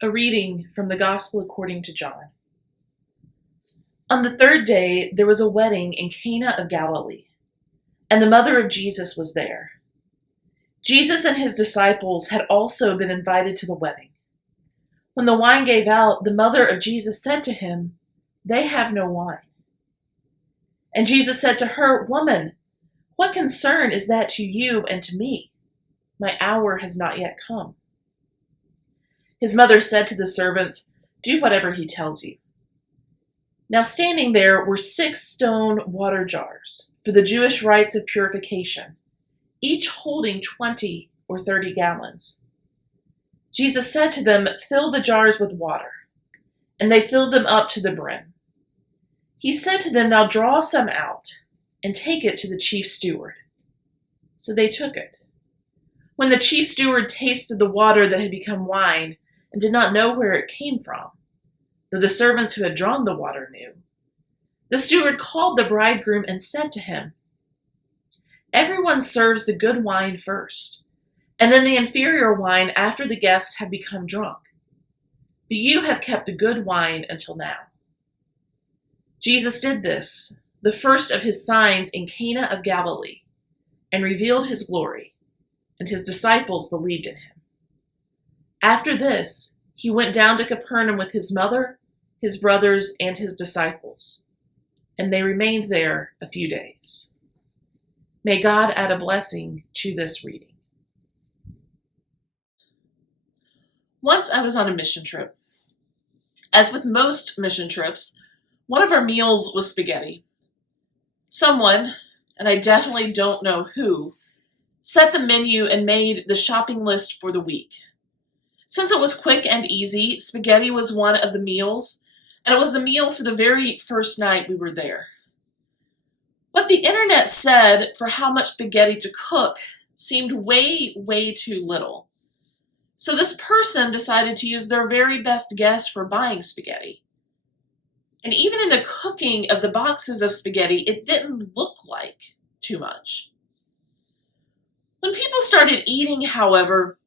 A reading from the Gospel according to John. On the third day, there was a wedding in Cana of Galilee, and the mother of Jesus was there. Jesus and his disciples had also been invited to the wedding. When the wine gave out, the mother of Jesus said to him, "They have no wine." And Jesus said to her, "Woman, what concern is that to you and to me? My hour has not yet come." His mother said to the servants, "Do whatever he tells you." Now standing there were 6 stone water jars for the Jewish rites of purification, each holding 20 or 30 gallons. Jesus said to them, "Fill the jars with water," and they filled them up to the brim. He said to them, "Now draw some out and take it to the chief steward." So they took it. When the chief steward tasted the water that had become wine, and did not know where it came from, though the servants who had drawn the water knew, the steward called the bridegroom and said to him, "Everyone serves the good wine first, and then the inferior wine after the guests have become drunk. But you have kept the good wine until now." Jesus did this, the first of his signs in Cana of Galilee, and revealed his glory, and his disciples believed in him. After this, he went down to Capernaum with his mother, his brothers, and his disciples, and they remained there a few days. May God add a blessing to this reading. Once I was on a mission trip. As with most mission trips, one of our meals was spaghetti. Someone, and I definitely don't know who, set the menu and made the shopping list for the week. Since it was quick and easy, spaghetti was one of the meals, and it was the meal for the very first night we were there. What the internet said for how much spaghetti to cook seemed way too little. So this person decided to use their very best guess for buying spaghetti. And even in the cooking of the boxes of spaghetti, it didn't look like too much. When people started eating, however,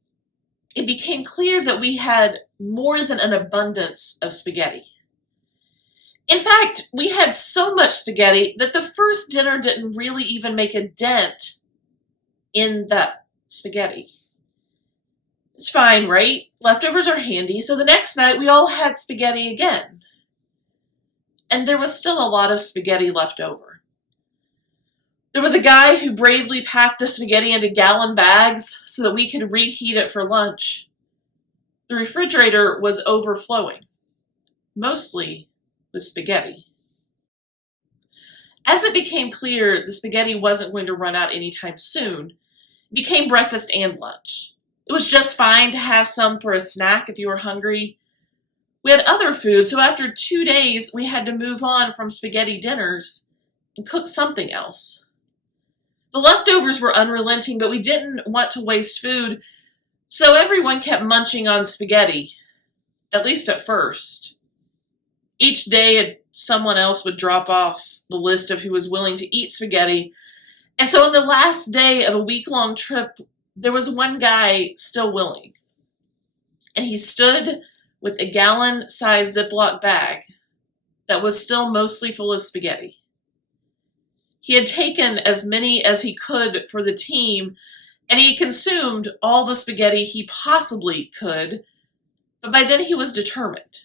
it became clear that we had more than an abundance of spaghetti. In fact, we had so much spaghetti that the first dinner didn't really even make a dent in that spaghetti. It's fine, right? Leftovers are handy, so the next night we all had spaghetti again. And there was still a lot of spaghetti left over. There was a guy who bravely packed the spaghetti into gallon bags so that we could reheat it for lunch. The refrigerator was overflowing, mostly with spaghetti. As it became clear the spaghetti wasn't going to run out anytime soon, it became breakfast and lunch. It was just fine to have some for a snack if you were hungry. We had other food, so after 2 days, we had to move on from spaghetti dinners and cook something else. The leftovers were unrelenting, but we didn't want to waste food, so everyone kept munching on spaghetti, at least at first. Each day, someone else would drop off the list of who was willing to eat spaghetti, and so on the last day of a week-long trip, there was one guy still willing, and he stood with a gallon-sized Ziploc bag that was still mostly full of spaghetti. He had taken as many as he could for the team, and he consumed all the spaghetti he possibly could, but by then he was determined.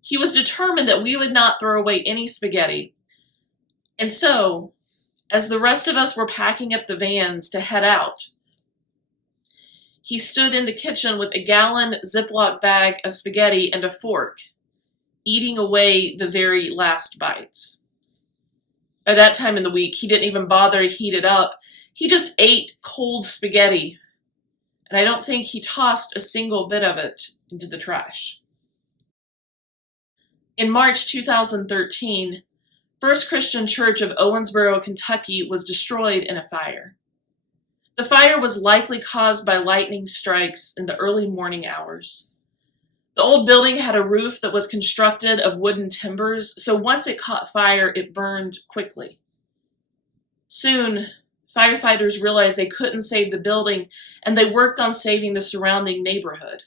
He was determined that we would not throw away any spaghetti. And so, as the rest of us were packing up the vans to head out, he stood in the kitchen with a gallon Ziploc bag of spaghetti and a fork, eating away the very last bites. By that time in the week, he didn't even bother to heat it up. He just ate cold spaghetti, and I don't think he tossed a single bit of it into the trash. In March 2013, First Christian Church of Owensboro, Kentucky was destroyed in a fire. The fire was likely caused by lightning strikes in the early morning hours. The old building had a roof that was constructed of wooden timbers, so once it caught fire, it burned quickly. Soon, firefighters realized they couldn't save the building, and they worked on saving the surrounding neighborhood.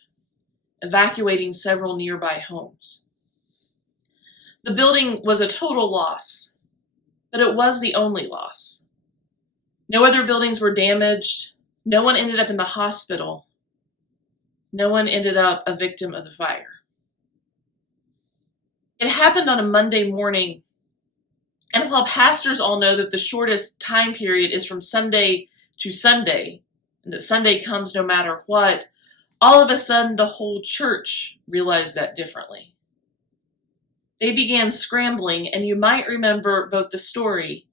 evacuating several nearby homes. The building was a total loss, but it was the only loss. No other buildings were damaged. No one ended up in the hospital. No one ended up a victim of the fire. It happened on a Monday morning, and while pastors all know that the shortest time period is from Sunday to Sunday, and that Sunday comes no matter what, all of a sudden the whole church realized that differently. They began scrambling, and you might remember both the story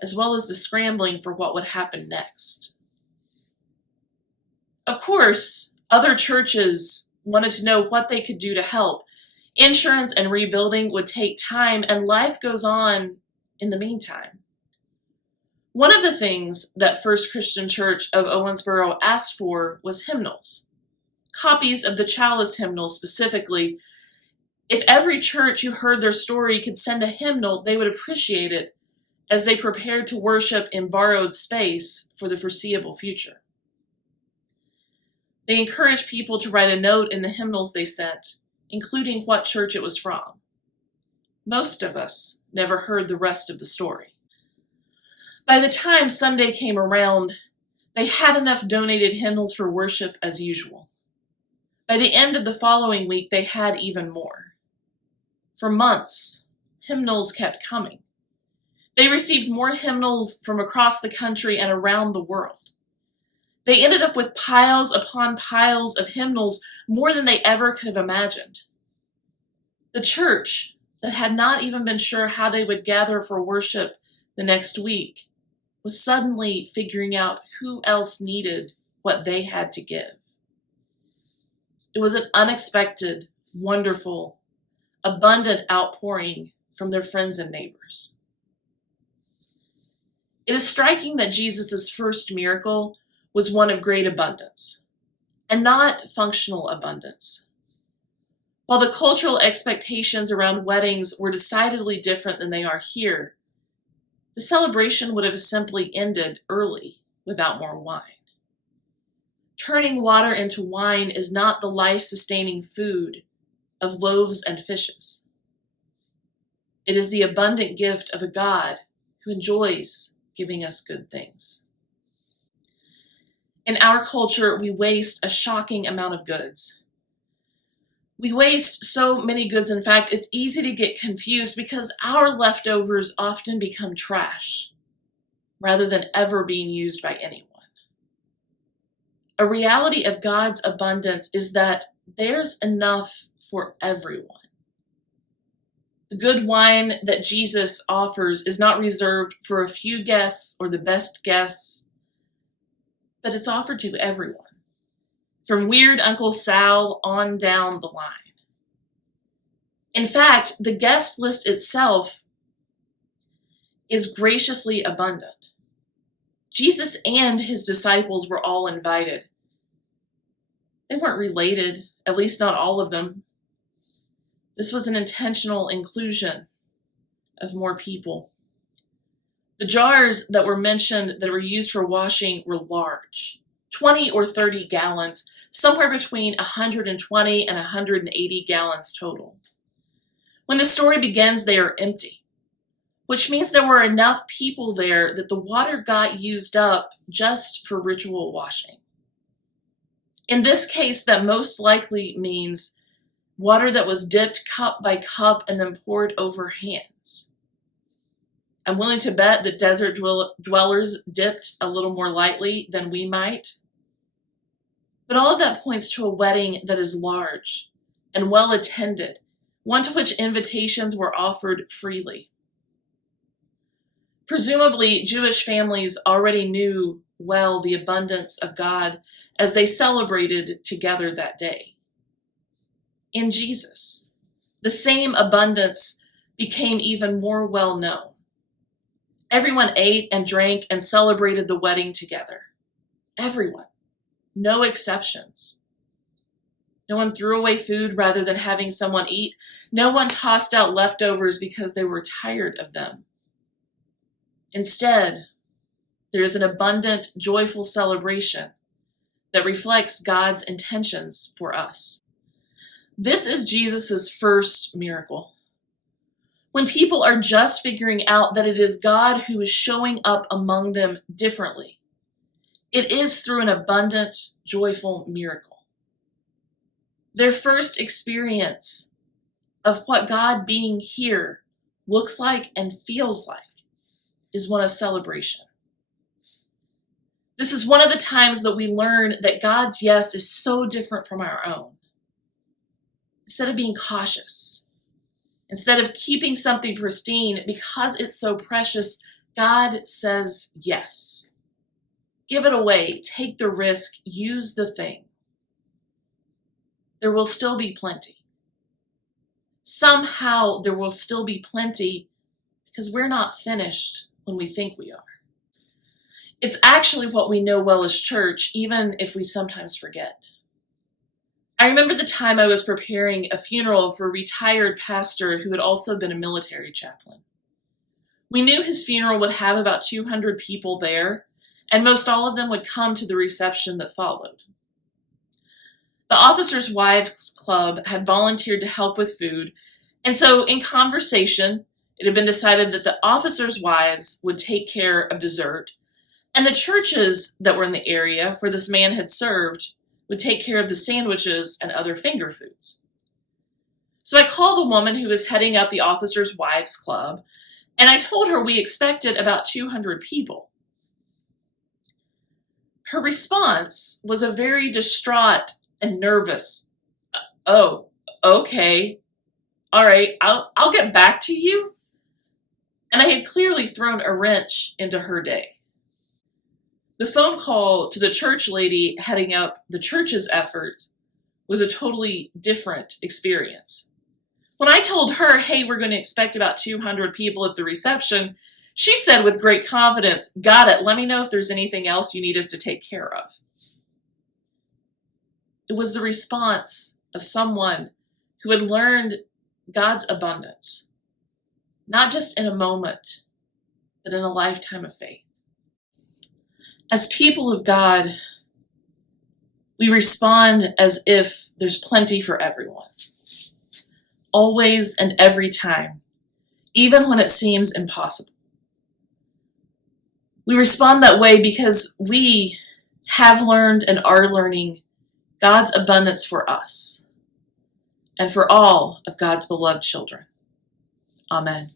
as well as the scrambling for what would happen next. Of course, other churches wanted to know what they could do to help. Insurance and rebuilding would take time, and life goes on in the meantime. One of the things that First Christian Church of Owensboro asked for was hymnals, copies of the Chalice hymnal specifically. If every church who heard their story could send a hymnal, they would appreciate it as they prepared to worship in borrowed space for the foreseeable future. They encouraged people to write a note in the hymnals they sent, including what church it was from. Most of us never heard the rest of the story. By the time Sunday came around, they had enough donated hymnals for worship as usual. By the end of the following week, they had even more. For months, hymnals kept coming. They received more hymnals from across the country and around the world. They ended up with piles upon piles of hymnals, more than they ever could have imagined. The church, that had not even been sure how they would gather for worship the next week, was suddenly figuring out who else needed what they had to give. It was an unexpected, wonderful, abundant outpouring from their friends and neighbors. It is striking that Jesus' first miracle was one of great abundance, and not functional abundance. While the cultural expectations around weddings were decidedly different than they are here, the celebration would have simply ended early without more wine. Turning water into wine is not the life-sustaining food of loaves and fishes. It is the abundant gift of a God who enjoys giving us good things. In our culture, we waste a shocking amount of goods. We waste so many goods, in fact, it's easy to get confused because our leftovers often become trash rather than ever being used by anyone. A reality of God's abundance is that there's enough for everyone. The good wine that Jesus offers is not reserved for a few guests or the best guests, but it's offered to everyone, from weird Uncle Sal on down the line. In fact, the guest list itself is graciously abundant. Jesus and his disciples were all invited. They weren't related, at least not all of them. This was an intentional inclusion of more people. The jars that were mentioned that were used for washing were large, 20 or 30 gallons, somewhere between 120 and 180 gallons total. When the story begins, they are empty, which means there were enough people there that the water got used up just for ritual washing. In this case, that most likely means water that was dipped cup by cup and then poured over hands. I'm willing to bet that desert dwellers dipped a little more lightly than we might. But all of that points to a wedding that is large and well attended, one to which invitations were offered freely. Presumably, Jewish families already knew well the abundance of God as they celebrated together that day. In Jesus, the same abundance became even more well known. Everyone ate and drank and celebrated the wedding together. Everyone, no exceptions. No one threw away food rather than having someone eat. No one tossed out leftovers because they were tired of them. Instead, there is an abundant, joyful celebration that reflects God's intentions for us. This is Jesus' first miracle. When people are just figuring out that it is God who is showing up among them differently, it is through an abundant, joyful miracle. Their first experience of what God being here looks like and feels like is one of celebration. This is one of the times that we learn that God's yes is so different from our own. Instead of being cautious, instead of keeping something pristine because it's so precious, God says yes. Give it away, take the risk, use the thing. There will still be plenty. Somehow there will still be plenty because we're not finished when we think we are. It's actually what we know well as church, even if we sometimes forget. I remember the time I was preparing a funeral for a retired pastor who had also been a military chaplain. We knew his funeral would have about 200 people there, and most all of them would come to the reception that followed. The Officers' Wives Club had volunteered to help with food, and so in conversation, it had been decided that the officers' wives would take care of dessert, and the churches that were in the area where this man had served would take care of the sandwiches and other finger foods. So I called the woman who was heading up the Officers' Wives Club, and I told her we expected about 200 people. Her response was a very distraught and nervous, "Oh, okay, all right, I'll get back to you." And I had clearly thrown a wrench into her day. The phone call to the church lady heading up the church's efforts was a totally different experience. When I told her, "Hey, we're going to expect about 200 people at the reception," she said with great confidence, "Got it. Let me know if there's anything else you need us to take care of." It was the response of someone who had learned God's abundance, not just in a moment, but in a lifetime of faith. As people of God, we respond as if there's plenty for everyone, always and every time, even when it seems impossible. We respond that way because we have learned and are learning God's abundance for us and for all of God's beloved children. Amen.